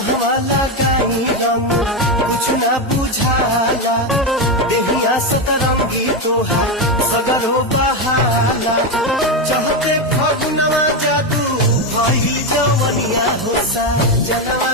कहवा लगाई रंग कुछ ना बुझाला देहिया सतरंगी तोहार सगरो बहाला चाहते फगुनवा जादू भइल जवनिया हो सा जनवा